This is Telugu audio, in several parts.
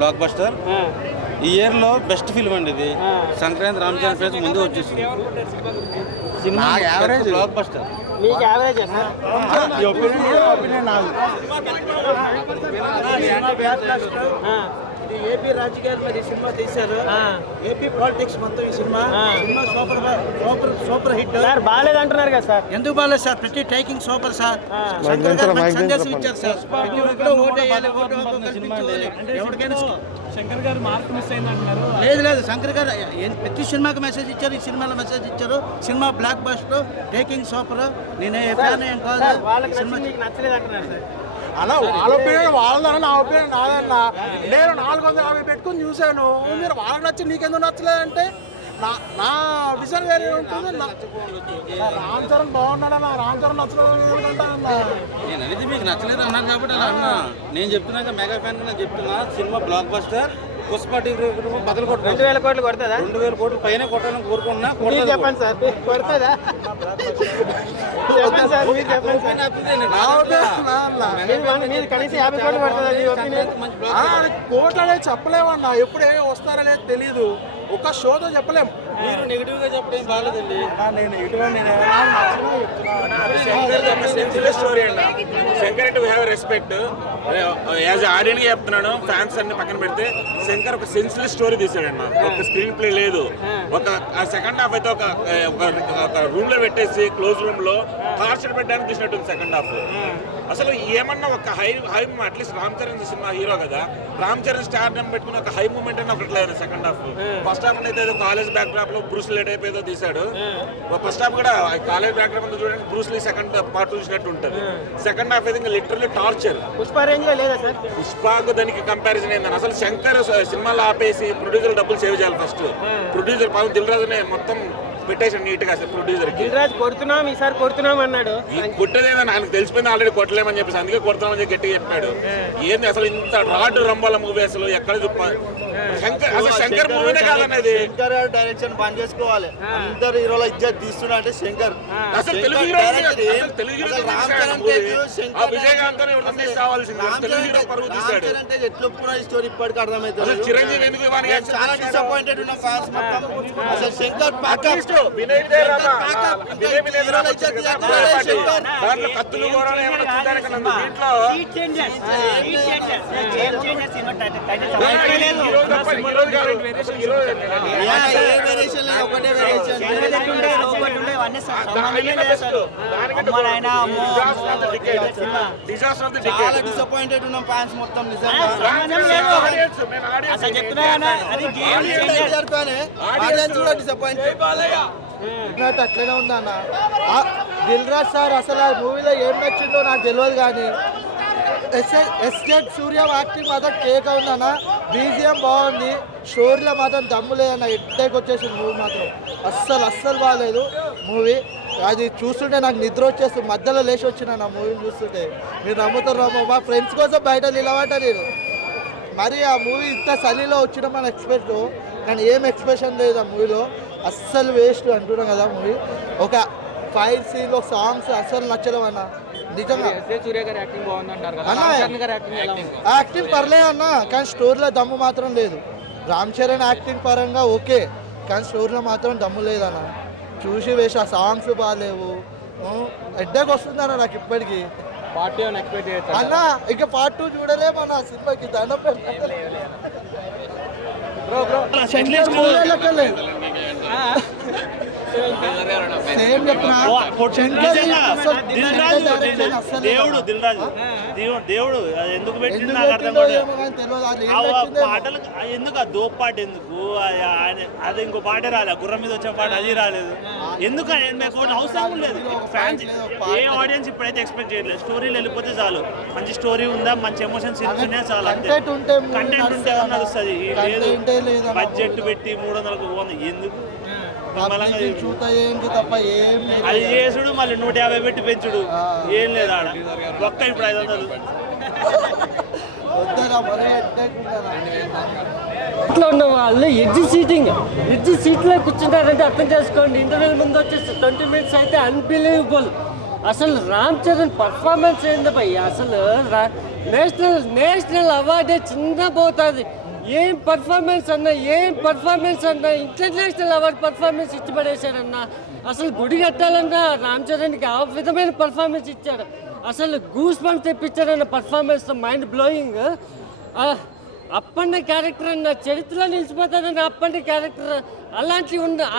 Block buster. ఈ ఇయర్ లో బెస్ట్ ఫిల్మ్ అండి ఇది. సంక్రాంతి రామ్ చరణ్ ఫేజ్ ముందు వచ్చేసింది. Cinema average block buster. మీకు యావరేజ్ ఏపీ రాజకీయాల మీద ఈ సినిమా తీశారు. ఏపీ పాలిటిక్స్ మొత్తం ఈ సినిమా సూపర్ హిట్. బాగాలేదు అంటున్నారు కదా సార్? ఎందుకు బాగాలేదు సార్? ప్రతి టేకింగ్ సూపర్ సార్. సందేశం ఇచ్చారు సార్. ప్రతి ఒక్కరు ఎవరికైనా శంకర్ గారు మార్క్ మిస్ అయిందంటున్నారు. లేదు శంకర్ గారు ప్రతి సినిమాకి మెసేజ్ ఇచ్చారు. ఈ సినిమాలో మెసేజ్ ఇచ్చారు. Cinema block buster, taking super. నేనే ఫ్యాన్ ఏం కాదు. సినిమా నచ్చలేదు అంటున్నారు సార్. అలా వాళ్ళ ఒపీనియన్ వాళ్ళదన్న, నా ఒపీనియన్ నాదన్న. నేను 450 పెట్టుకుని చూశాను. మీరు వాళ్ళకి నచ్చి నీకెందుకు నచ్చలేదంటే నా విజన్ వేరే ఉంటుంది. రామ్ చరణ్ బాగున్నాడన్న, రామ్ చరణ్ నచ్చలేదంటే నేను అనేది మీకు నచ్చలేదు అన్నారు కాబట్టి అలా అన్నా. నేను చెప్తున్నాక మెగా ఫ్యాన్ నేను చెప్తున్నా, సినిమా బ్లాక్ బస్టర్. పుష్ప బదులు 2000 కోట్లు కొడుతుందా? 2000 కోట్లు పైన కొట్టాలని కోరుకుంటున్నా. చెప్పండి సార్, కొడుతుందా? కోట్లు అనేది చెప్పలేమన్నా. ఎప్పుడు వస్తారనేది తెలియదు. ఒక షోతో చెప్పలేము. మీరు నెగిటివ్ గా చెప్పడం బాగాలేదండి. నేను నెగిటివ్ స్టోరీ అండి. Shankar to have respect as ఆడియన్ గా చెప్తున్నాను. ఫ్యాన్స్ అన్ని పక్కన పెడితే శంకర్ ఒక సెన్స్లెస్ స్టోరీ తీసాడన్న. ఒక స్క్రీన్ ప్లే లేదు. ఒక సెకండ్ హాఫ్ అయితే ఒక రూమ్ లో పెట్టేసి క్లోజ్ రూమ్ లో టార్చర్ పెట్టడానికి తీసినట్టుంది సెకండ్ హాఫ్. అసలు ఏమన్నా ఒక high at least Ram Charan cinema hero కదా, రామ్ చరణ్ స్టార్ పెట్టుకుని ఒక హై మూమెంట్ అని ఒకటి లేదు సెకండ్ హాఫ్. ఫస్ట్ హాఫ్ అయితే ఏదో కాలేజ్ బ్యాక్ డ్రాప్ లో బ్రూస్ లీ టైప్ ఏదో తీసాడు. ఫస్ట్ హాఫ్ కూడా కాలేజ్ బ్యాక్ డ్రాప్ చూడండి, బ్రూస్ లీ సెకండ్ పార్ట్ చూసినట్టు ఉంటుంది. సెకండ్ హాఫ్ అయితే ఇంకా లిటరల్లీ టార్చర్. పుష్ప రేంజ్ లో లేదా సార్? పుష్పకు దానికి కంపారిజన్ ఏందని అసలు శంకర్ సినిమాలో ఆపేసి ప్రొడ్యూసర్ డబ్బులు సేవ్ చేయాలి ఫస్ట్. ప్రొడ్యూసర్ పాపం దిల్ రాజునే మొత్తం పెట్టేసాడు నీట్ గా. ప్రొడ్యూసర్ కి రాజు కొడుతున్నాం ఈసారి కొడుతున్నాం అన్నాడు. కొట్టేదేదో నాకు తెలిసిపోయింది ఆల్రెడీ, కొట్టలేమని చెప్పేసి అందుకే కొడతామని గట్టిగా చెప్పాడు. ఏంది అసలు ఇంత రాడ్ రంబాల మూవీ అసలు ఎక్కడ శంకర్ అసలు శంకర్ మూవీనే కాదన్నది. శంకర్ డైరెక్షన్ బంద్ చేసుకోవాలి. అందరు హీరోల ఇజ్జత్ తీస్తున్నా అంటే శంకర్. అసలు తెలుగు హీరో విజయకాంత్ ఎట్లా స్టోరీ ఇప్పటికి అర్థమైతే చిరంజీవి ఎందుకు చాలా డిసప్పాయింటెడ్ ఉన్న ఫ్యాన్స్ మొత్తం. అసలు శంకర్ కత్తులు కూడా చాలా డిసప్పాయింటెడ్ ఉన్న ఫ్యాన్స్ మొత్తం. అట్లనే ఉందన్న. దిల్ రాజ్ సార్ అసలు ఆ మూవీలో ఏం నచ్చిందో నాకు తెలియదు, కానీ ఎస్జెడ్ సూర్య యాక్టింగ్ మాత్రం కేక్ ఉందన్న. బీజిఎం బాగుంది, స్టోరీలో మాత్రం దమ్ము లేదన్న. ఎట్టేకి వచ్చేసింది మూవీ మాత్రం. అస్సలు బాగాలేదు మూవీ. అది చూస్తుంటే నాకు నిద్ర వచ్చేస్తుంది. మధ్యలో లేచి వచ్చిన నా మూవీ చూస్తుంటే. మీరు నమ్ముతారు మా ఫ్రెండ్స్ కోసం బయట నిలబడ్డా నేను. మరి ఆ మూవీ ఇంత చలిలో వచ్చినామని ఎక్స్పెక్ట్, కానీ ఏం ఎక్స్ప్రెషన్ లేదు ఆ మూవీలో. అస్సలు వేస్ట్ అంటున్నాం కదా మూవీ. ఒక ఫైట్ సీన్లో సాంగ్స్ అస్సలు నచ్చలేవు అన్న. నిజంగా యాక్టింగ్ పర్లేదు అన్న, కానీ స్టోరీలో దమ్ము మాత్రం లేదు. రామ్ చరణ్ యాక్టింగ్ పరంగా ఓకే, కానీ స్టోరీలో మాత్రం దమ్ము లేదన్న. చూసి వేసి ఆ సాంగ్స్ బాగాలేవు. ఎడ్డకి వస్తుందన్న నాకు ఇప్పటికీ. పార్టీ ఎక్స్పెక్ట్ అన్న ఇక పార్ట్ 2 చూడలేమన్న సినిమాకి. దండం సేమ్ చెప్తున్నా. దేవుడు దిల్ రాజు దేవుడు ఎందుకు పెట్టింది నాకు అర్థం పాటలు ఎందుకు ఆ దోప్ పాట ఎందుకు అది ఇంకో పాటే రాలేదు. గుర్రం మీద వచ్చే పాట అది రాలేదు ఎందుకు అవసరం లేదు. ఫ్యాన్స్ ఏ ఆడియన్స్ ఇప్పుడైతే ఎక్స్పెక్ట్ చేయట్లేదు. స్టోరీలు వెళ్ళిపోతే చాలు. మంచి స్టోరీ ఉందా, మంచి ఎమోషన్స్ ఇచ్చినా చాలు. కంటెంట్ ఉంటే నడుస్తుంది. లేదు బడ్జెట్ పెట్టి 300 ఎందుకు అది చేసుడు, మళ్ళీ 150 పెట్టి పెంచుడు. ఏం లేదు ఆడ ఒక్క ఇప్పుడు 500. ఇట్లా ఉన్న వాళ్ళు ఎడ్జ్ సీట్లో కూర్చుంటారంటే అర్థం చేసుకోండి. ఇంటర్వ్యూల ముందు వచ్చేసి 20 minutes అయితే అన్బిలీవబుల్. అసలు రామ్ చరణ్ పర్ఫార్మెన్స్ ఏంది భయ్య. అసలు నేషనల్ అవార్డే చిన్న పోతుంది. ఏం పర్ఫార్మెన్స్ అన్న ఇంటర్నేషనల్ అవార్డ్ పర్ఫార్మెన్స్ ఇచ్చి పడేశాడన్న. అసలు గుడి కట్టాలన్నా రామ్ చరణ్కి ఆ విధమైన పర్ఫార్మెన్స్ ఇచ్చాడు. అసలు గూస్ బంప్స్ తెప్పించాడన్న performance, mind blowing. Appanna character అన్న చరిత్రలో నిలిచిపోతాడన్న అప్పన్న క్యారెక్టర్.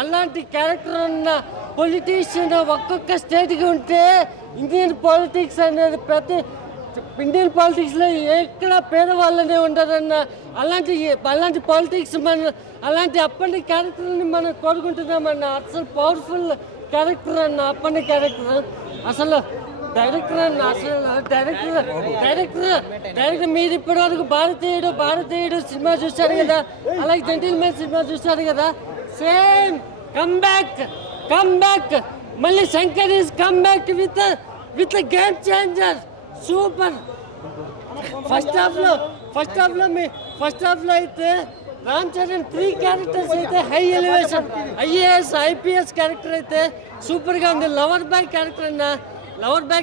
అలాంటి క్యారెక్టర్ ఉన్న పొలిటీషియన్ ఒక్కొక్క స్టేట్కి ఉంటే ఇండియన్ పాలిటిక్స్ అనేది ఇండియన్ పాలిటిక్స్లో ఎక్కడ పేదవాళ్ళనే ఉండదన్న. అలాంటి పాలిటిక్స్ అలాంటి అప్పటి క్యారెక్టర్ని మనం కోరుకుంటున్నామన్న. అసలు పవర్ఫుల్ క్యారెక్టర్ అన్న అప్పటి క్యారెక్టర్. అసలు డైరెక్టర్ మీరు ఇప్పటి వరకు భారతీయుడు సినిమా చూశారు కదా, అలాగే జెంటిల్మెన్ సినిమా చూశారు కదా. సేమ్ కమ్ బ్యాక్ మళ్ళీ Shankar is come back with game changer. Super. First హాఫ్లో అయితే రామ్ చరణ్ 3 క్యారెక్టర్స్ అయితే high elevation. IAS IPS character అయితే సూపర్గా ఉంది. లవర్ బాయ్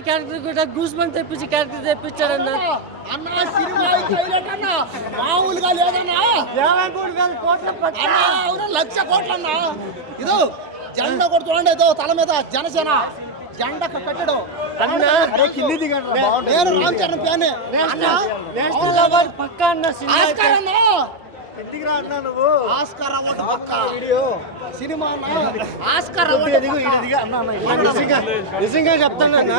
క్యారెక్టర్ కూడా గూస్ బంప్ తెప్పించి క్యారెక్టర్ తెప్పించాడన్న. మామూలుగా లేదన్నా, 1,00,00,000 కోట్లన్నా. ఇదో జెండా కూడా చూడండి, ఏదో తల మీద జనసేన జెండా కట్టడు. నేను Ram Charan fan. National award పక్కా అన్న. ఆస్కార్ అవార్డు పక్క సినిమా ఆస్కార్ అవార్డు నిజంగా చెప్తానన్నా.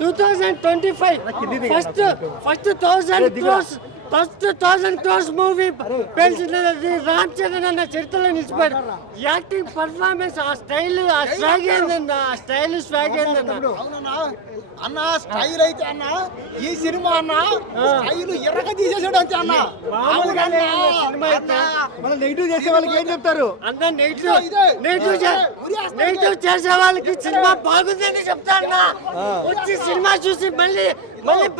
2025 ఫస్ట్ 1,000 crores మూవీ పెంచినది రామ్ చరణ్ అన్న. చరిత్రలో నిలిచిపోయాడు. యాక్టింగ్ పర్ఫార్మెన్స్, ఆ స్టైల్ స్వాగ్ ఏందన్న. అవునన్నా అన్న, స్టైల్ అయితే అన్న ఈ సినిమా అన్న స్టైల్ ఎర్రగా తీసేసాడు అంతే అన్న. మనం నెగిటివ్ చేసే వాళ్ళకి ఏం చెప్తారు అన్న? నెగిటివ్ చేసే వాళ్ళకి సినిమా బాగుందని చెప్తా అన్న. వచ్చి సినిమా చూసి మళ్ళీ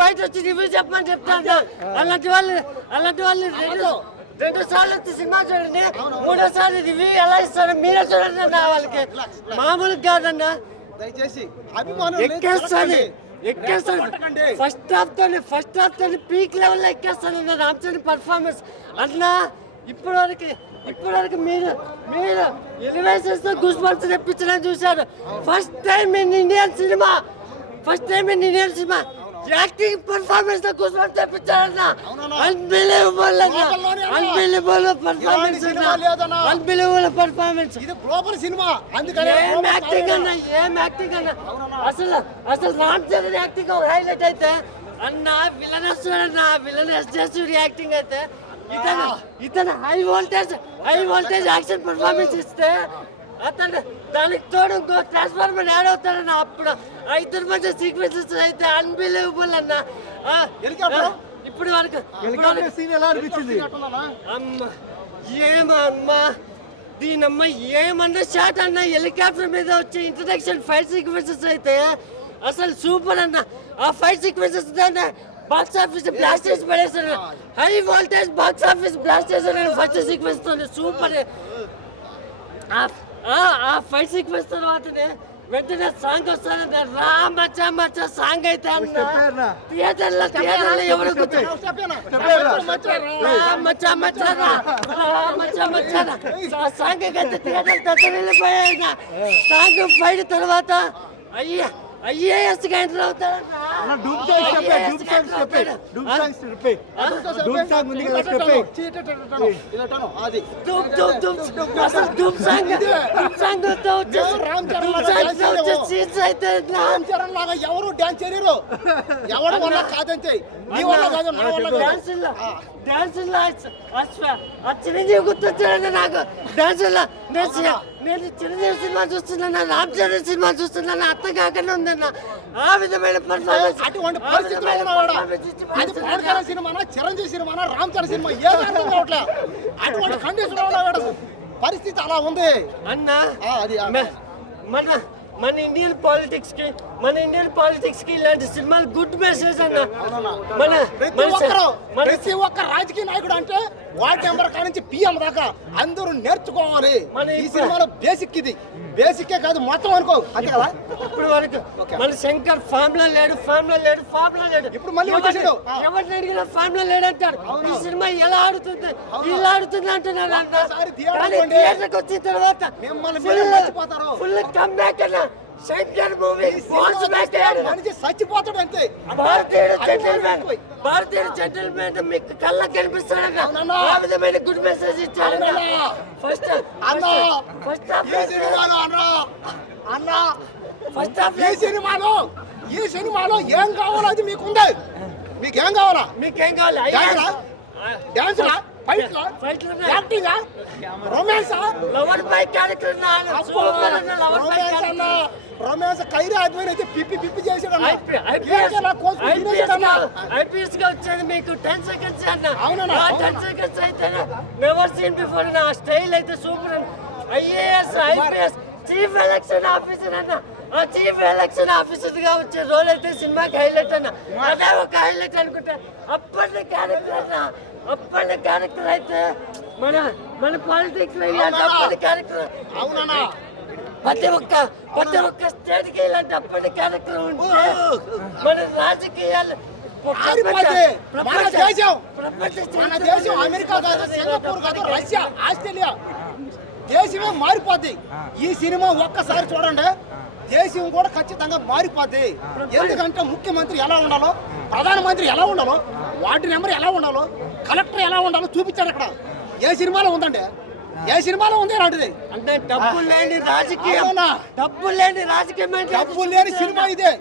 బయట వచ్చి రివ్యూ చెప్పమని చెప్తాను. అలాంటి వాళ్ళు 2 సార్లు వచ్చి సినిమా చూడండి, 3సారి రివ్యూ ఎలా ఇస్తారో మీరే చూడండి అన్న. వాళ్ళకి మామూలుగా కాదన్న, దయచేసి అభిమానులు ఎక్కేస్తాను. ఫస్ట్ హాఫ్ తోని పీక్ లెవెల్లో ఎక్కేస్తాను అన్న రామ్ చరణ్ పర్ఫార్మెన్స్ అన్న. ఇప్పటి వరకు మీరు ఎలివేషన్స్ తో గూస్ బంప్స్ తెప్పించడం చూశారు. First time in Indian cinema acting performance తో గూస్ బంప్స్ తెప్పించారన్న. Unbelievable performance. ఇది గ్లోబల్ సినిమా, అందుకని ఏం యాక్టింగ్ అన్న. అసలు రామ్ చరణ్ యాక్టింగ్ హైలైట్ అయితే అన్న. విలనస్ చేసి యాక్టింగ్ అయితే ఇతను హై వోల్టేజ్ యాక్షన్ పర్ఫార్మెన్స్ ఇస్తే అతను దానికి తోడు ఇంకో ట్రాన్స్ఫార్మర్ యాడ్ అవుతాడన్న. అప్పుడు ఇద్దరు మధ్య సీక్వెన్సెస్ అయితే అన్బిలీవబుల్ అన్న. ఇప్పుడు వరకు ఎలా అనిపించింది? ఏమమ్మా దీనమ్మ ఏమన్నా షాట్ అన్న. హెలికాప్టర్ మీద వచ్చే ఇంట్రడక్షన్ ఫైట్ సీక్వెన్సెస్ అయితే అసలు సూపర్ అన్న. ఆ fight sequences box office blast చేసి పడేస్తాడు. High voltage box office blast చేస్తాడు ఫస్ట్ సీక్వెన్స్ తో. సూపర్. ఆ ఫైట్ సీక్వెన్స్ తర్వాతనే వెంటనే సాంగ్ వస్తానన్న. రామచ్చ సాంగ్ అయితే అన్న థియేటర్లో ఎవరు సాంగ్ అయితే థియేటర్ తగ్గపోయాయన్న. సాంగ్ ఫైట్ తర్వాత ఐఏఎస్ గా ఎంటర్ అవుతాడన్న. ఎవరు డాన్స్ చేయరు, ఎవరు వల్ల కాదంతే. నీ వల్ల కాదు, నా వల్ల చిరంజీవి గుర్తొచ్చాడండి నాకు. డాన్సుల్లో నేను చిరంజీవి సినిమా చూస్తున్నాను, రామ్ చరణ్ సినిమా చూస్తున్నాను, అర్థం కాకుండా ఉందన్న. ఆ విధమైన పర్ఫార్మెన్స్. అటువంటి పరిస్థితిలో ఉన్నవాడు అది పవన్ కళ్యాణ్ సినిమానా, చిరంజీవి సినిమానా, రామ్ చరణ్ సినిమా ఏది అర్థం కావట్లే. అటువంటి కండిషన్ లో ఉన్నవాడు పరిస్థితి అలా ఉంది అన్న. మన ఇండియన్ పాలిటిక్స్ కి మన ఇండియన్ పాలిటిక్స్ కి ఇలాంటి సినిమాలు గుడ్ మెసేజ్ అన్న. మన ప్రతి ఒక్క రాజకీయ నాయకుడు అంటే వార్డ్ మెంబర్ కాడ నుంచి పిఎం దాకా అందరూ నేర్చుకోవాలి. ఈ సినిమాలో బేసిక్ ఇది, బేసిక్కే కాదు మొత్తం అనుకో, అంతే కదా. ఇప్పుడు వరకు మన శంకర్ ఫామ్ లో లేడు. ఇప్పుడు మళ్ళీ వచ్చేసాడు. ఎవరిని అడిగినా ఫామ్ లో లేడు అంటాడు. ఈ సినిమా ఎలా ఆడుతుంది, ఇలా ఆడుతుంది అంటున్నారు అన్న. కానీ థియేటర్కి వచ్చిన తర్వాత ఫుల్ కమ్ బ్యాక్ అన్న. శంకర్ మూవీ మనిషి చచ్చిపోతాడు అంతే. భారతీయ జెంటల్మెన్ మీకు కళ్ళ కనిపిస్తాడన్న. ఆ విధమైన గుడ్ మెసేజ్ ఇచ్చాడు. ఫస్ట్ ఈ సినిమాలో ఏం కావాలో అది మీకుంది. మీకేం కావాలా? మీకేం కావాలి? డాన్స్ యాక్టింగ్ రొమాన్స్ రొమాన్స్ ఖైరీ ఆద్మీని అయితే పిప్పి చేసాడు. ఐపీఎస్ గా వచ్చేది మీకు 10 సెకండ్స్ అన్న. 10 సెకండ్స్ అయితే నెవర్ సీన్ బిఫోర్ అన్న. ఆ స్టైల్ అయితే సూపర్ అన్న. IAS IPS chief election officer అన్న. ఆ చీఫ్ ఎలక్షన్ ఆఫీసర్ గా వచ్చే రోల్ అయితే సినిమాకి హైలైట్ అన్న. అదే ఒక హైలైట్ అనుకుంటా. అప్పటి క్యారెక్టర్ అయితే మన పాలిటిక్స్ లో ఇలాంటి అప్పటి క్యారెక్టర్ అవునన్నా. ప్రతి ఒక్క స్టేట్ కి ఇలాంటి అప్పటి క్యారెక్టర్ ఉంటే మన రాజకీయాలు మన దేశం అమెరికా కాదు, సింగపూర్ కాదు, రష్యా, ఆస్ట్రేలియా దేశమే మారిపోద్ది. ఈ సినిమా ఒక్కసారి చూడండి, దేశం కూడా ఖచ్చితంగా మారిపోద్ది. ఎందుకంటే ముఖ్యమంత్రి ఎలా ఉండాలో, ప్రధానమంత్రి ఎలా ఉండాలో, వార్డు మెంబర్ ఎలా ఉండాలో, కలెక్టర్ ఎలా ఉండాలో చూపించాడు అక్కడ. ఏ సినిమాలో ఉందండి? ఏ సినిమాలో ఉంది అలాంటిది? అంటే డబ్బు లేని రాజకీయం, డబ్బు లేని సినిమా ఇదే.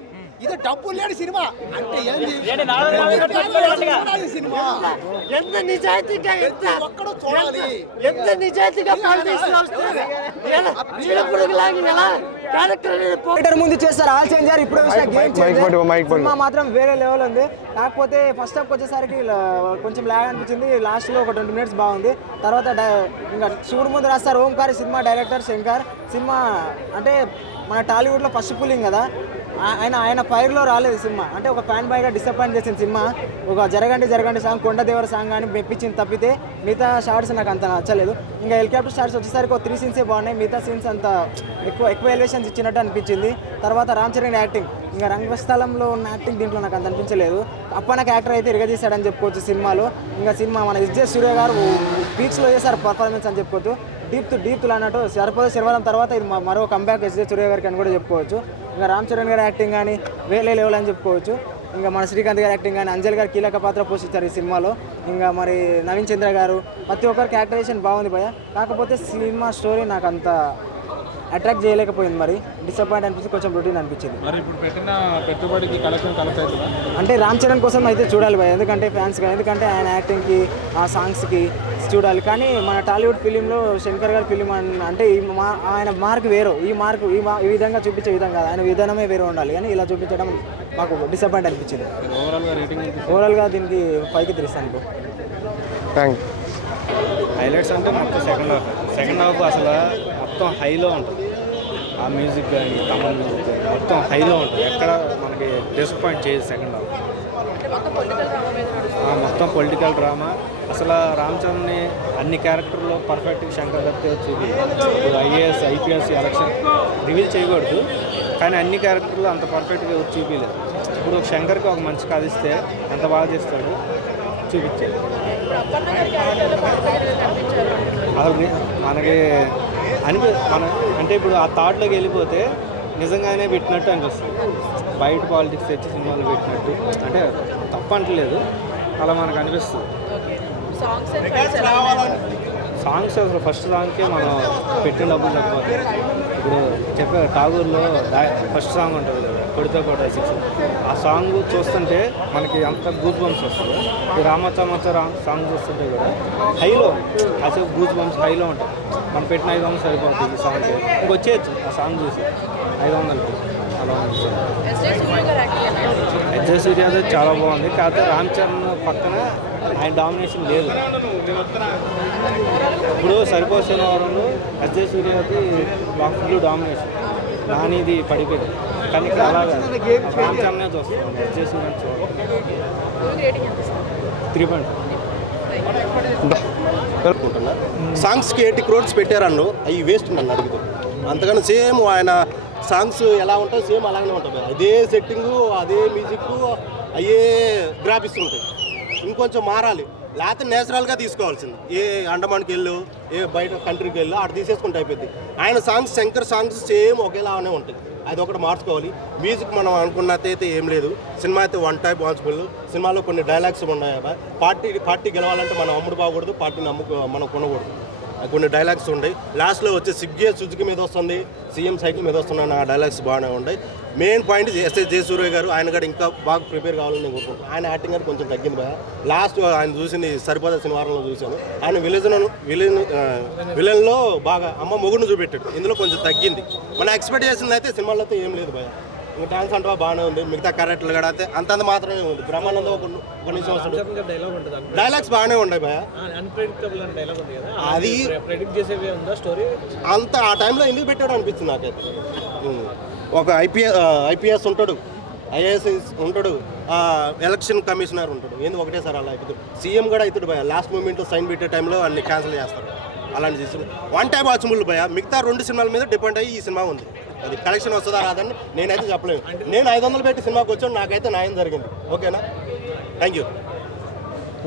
ఇది డబ్బు లేని సినిమా అంటే ఏంది? సినిమా ఎంత నిజాయితీగా ఒక్కడో చూడాలి. ఎంత నిజాయితీగా పాలిటిక్స్ లో వస్తుంది. ముందు చేస్తారు ఆల్ చేంజర్. ఇప్పుడు సినిమా మాత్రం వేరే లెవెల్ ఉంది. కాకపోతే ఫస్ట్ హాఫ్ వచ్చేసరికి కొంచెం లాగ్ అనిపించింది. లాస్ట్ లో ఒక 20 మినిట్స్ బాగుంది. తర్వాత ఇంకా చూడు ముందు రాస్తారు Omkar. Cinema director Shankar. Cinema అంటే మన టాలీవుడ్లో ఫస్ట్ పుల్లింగ్ కదా, ఆయన ఫైర్లో రాలేదు సినిమా. అంటే ఒక ఫ్యాన్ బాయ్గా డిసప్పాయింట్ చేసిన సినిమా. ఒక జరగండి సాంగ్, కొండదేవర సాంగ్ కానీ మెప్పించింది తప్పితే మిగతా షార్ట్స్ నాకు అంత నచ్చలేదు. ఇంకా హెలికాప్టర్ షార్ట్స్ వచ్చేసరికి ఒక 3 సీన్సే బాగున్నాయి. మిగతా సీన్స్ అంత ఎక్కువ ఎలివేషన్స్ ఇచ్చినట్టు అనిపించింది. తర్వాత రామ్ చరణ్ యాక్టింగ్, ఇంకా రంగస్థలంలో ఉన్న యాక్టింగ్ దీంట్లో నాకు అంత అనిపించలేదు. నాకు యాక్టర్ అయితే ఇరగదీశాడని చెప్పుకోవచ్చు సినిమాలో. ఇంకా సినిమా మన ఎస్జే సూర్య గారు పీక్స్లో చేశారు పర్ఫార్మెన్స్ అని చెప్పుకోవచ్చు. డీప్తులు అన్నట్టు సరిపోతే శర్వాలం తర్వాత ఇది మరో కంబ్యాక్ ఎస్జే సూర్య గారికి అని కూడా చెప్పుకోవచ్చు. ఇంకా రామ్ చరణ్ గారి యాక్టింగ్ కానీ వేరే లెవెల్ అని చెప్పుకోవచ్చు. ఇంకా మన శ్రీకాంత్ గారి యాక్టింగ్ కానీ, అంజల్ గారు కీలక పాత్ర పోషించారు ఈ సినిమాలో. ఇంకా మరి నవీన్ చంద్ర గారు, ప్రతి ఒక్కరి క్యారెక్టరైజేషన్ బాగుంది భయ. కాకపోతే సినిమా స్టోరీ నాకు అంత అట్రాక్ట్ చేయలేకపోయింది. మరి డిసప్పాయింట్ అనిపించి కొంచెం రొటీన్ అనిపించింది. మరి ఇప్పుడు పెట్టిన పెట్టుబడికి కలెక్ట్ అవుతుందా? అంటే రామ్ చరణ్ కోసం అయితే చూడాలి భయ, ఎందుకంటే ఫ్యాన్స్గా, ఎందుకంటే ఆయన యాక్టింగ్కి ఆ సాంగ్స్కి చూడాలి. కానీ మన టాలీవుడ్ ఫిలింలో శంకర్ గారి ఫిలిం అంటే ఆయన మార్క్ వేరు. ఈ విధంగా చూపించే విధంగా ఆయన విధానమే వేరే ఉండాలి. కానీ ఇలా చూపించడం మాకు డిసప్పాయింట్ అనిపించింది. ఓవరాల్గా దీనికి 5కి 3 ఇస్తాను. Thank you. హైలైట్స్ అంటే మొత్తం సెకండ్ హాఫ్ అసలు మొత్తం హైలో ఉంటుంది. ఆ మ్యూజిక్ కానీ తమిళ మ్యూజిక్ మొత్తం హైలో ఉంటుంది. ఎక్కడ మనకి డిసప్పాయింట్ చేయదు సెకండ్ హాఫ్. మొత్తం పొలిటికల్ డ్రామా. అసలు రామ్ చరణ్ని అన్ని క్యారెక్టర్లో పర్ఫెక్ట్గా శంకర్ దత్తే చూపి, ఇప్పుడు ఐఏఎస్ ఐపీఎస్ ఎలక్షన్ రివీల్ చేయకూడదు, కానీ అన్ని క్యారెక్టర్లు అంత పర్ఫెక్ట్గా చూపించలేదు. ఇప్పుడు శంకర్కి ఒక మంచి కథ ఇస్తే ఎంత బాగా చేస్తాడు చూపించాడు. అసలు మనకి అంటే ఇప్పుడు ఆ థాట్లోకి వెళ్ళిపోతే నిజంగానే పెట్టినట్టు అనిపిస్తుంది. బయట పాలిటిక్స్ తెచ్చి సినిమాలు పెట్టినట్టు, అంటే తప్పు అంటలేదు, అలా మనకు అనిపిస్తుంది. సాంగ్స్ అసలు ఫస్ట్ సాంగ్కే మనం పెట్టిన డబ్బులు తక్కువ. ఇప్పుడు చెప్పారు ఠాగూర్లో ఫస్ట్ సాంగ్ ఉంటుంది కదా, కొడితే కొడ 6, ఆ సాంగ్ చూస్తుంటే మనకి అంత గూస్ బంప్స్ వస్తుంది. ఈ రామచమచ సాంగ్ చూస్తుంటే కూడా హైలో అసలు గూస్ బంప్స్ హైలో ఉంటాయి. మనం పెట్టిన 500 సరిపోతుంది ఈ సాంగ్కి. ఇంకొచ్చేయచ్చు ఆ సాంగ్ చూసి 500కి అలా ఉంది. ఎస్జే సూర్య చాలా బాగుంది. కాకపోతే రామ్ చరణ్ పక్కన ఆయన డామినేషన్ లేదు. ఇప్పుడు సరిపోసిన వారంలో ఎస్జే సూర్యది ఫుల్ డామినేషన్, నానిది పడిపోయింది. కానీ ఇక్కడ అలాగా రామ్ చరణ్ చూస్తాం చేసిన 3.5 సాంగ్స్కి 80 crores పెట్టారన్ను అవి వేస్ట్ నన్ను అడిగితే. అంతకన్నా సేమ్ ఆయన సాంగ్స్ ఎలా ఉంటాయి సేమ్ అలాగే ఉంటుంది. అదే సెట్టింగు, అదే మ్యూజిక్, అయ్యే గ్రాఫిక్స్ ఉంటాయి. ఇంకొంచెం మారాలి, లేకపోతే నేచురల్గా తీసుకోవాల్సింది. ఏ అండమాన్కి వెళ్ళు, ఏ బయట కంట్రీకి వెళ్ళు, అక్కడ తీసేసుకుంటే అయిపోద్ది. ఆయన సాంగ్స్, శంకర్ సాంగ్స్ సేమ్ ఒకేలానే ఉంటాయి. అది ఒకటి మార్చుకోవాలి. మ్యూజిక్ మనం అనుకున్నట్టయితే ఏం లేదు. సినిమా అయితే వన్ టైప్ వాచబుల్. సినిమాలో కొన్ని డైలాగ్స్ ఉన్నాయి. పార్టీ గెలవాలంటే మనం అమ్ముడు బాగకూడదు, పార్టీని మనం కొనకూడదు. కొన్ని డైలాగ్స్ ఉన్నాయి. లాస్ట్లో వచ్చే సిగ్గే సుజుకి మీద వస్తుంది, సీఎం సైకిల్ మీద వస్తున్నాను, ఆ డైలాగ్స్ బాగానే ఉన్నాయి. మెయిన్ పాయింట్ ఎస్ఎస్ జయసూర్య గారు, ఆయన కూడా ఇంకా బాగా ప్రిపేర్ కావాలని నేను కోరుకుంటున్నాను. ఆయన యాక్టింగ్ అనేది కొంచెం తగ్గింది బాగా. లాస్ట్ ఆయన చూసింది సరిపోదా శనివారంలో చూశాను. ఆయన విలన్లో బాగా అమ్మ మొగుడిని చూపెట్టాడు. ఇందులో కొంచెం తగ్గింది. మనం ఎక్స్పెక్ట్ చేసింది అయితే సినిమాలో అయితే ఏం లేదు భయ. ఇంకా డాన్స్ అంటే బాగానే ఉంది, మిగతా క్యారెక్టర్లు కూడా అయితే అంతంత మాత్రమే ఉంది. బ్రహ్మానందం ఒక నిమిషం వస్తాడు, డైలాగ్స్ బాగానే ఉన్నాయి భయ. అది అంత ఆ టైంలో ఎందుకు పెట్టాడు అనిపిస్తుంది నాకైతే. ఒక ఐపీఎస్ ఉంటాడు, ఐఏఎస్ ఉంటాడు, ఎలక్షన్ కమిషనర్ ఉంటాడు, ఏంది ఒకటే సార్ అలా అయిపోతుంది. సీఎం కూడా అవుతాడు భయ. లాస్ట్ మూమెంట్లో సైన్ పెట్టే టైంలో అన్ని క్యాన్సిల్ చేస్తారు. అలాంటి చేస్తారు. వన్ టైం వాచబుల్ భయ. మిగతా 2 సినిమాల మీద డిపెండ్ అయ్యి ఈ సినిమా ఉంది. అది కలెక్షన్ వస్తుందా రాదని నేనైతే చెప్పలేను. నేను 500 పెట్టి సినిమాకి వచ్చాను, నాకైతే న్యాయం జరిగింది. ఓకేనా, థ్యాంక్ యూ.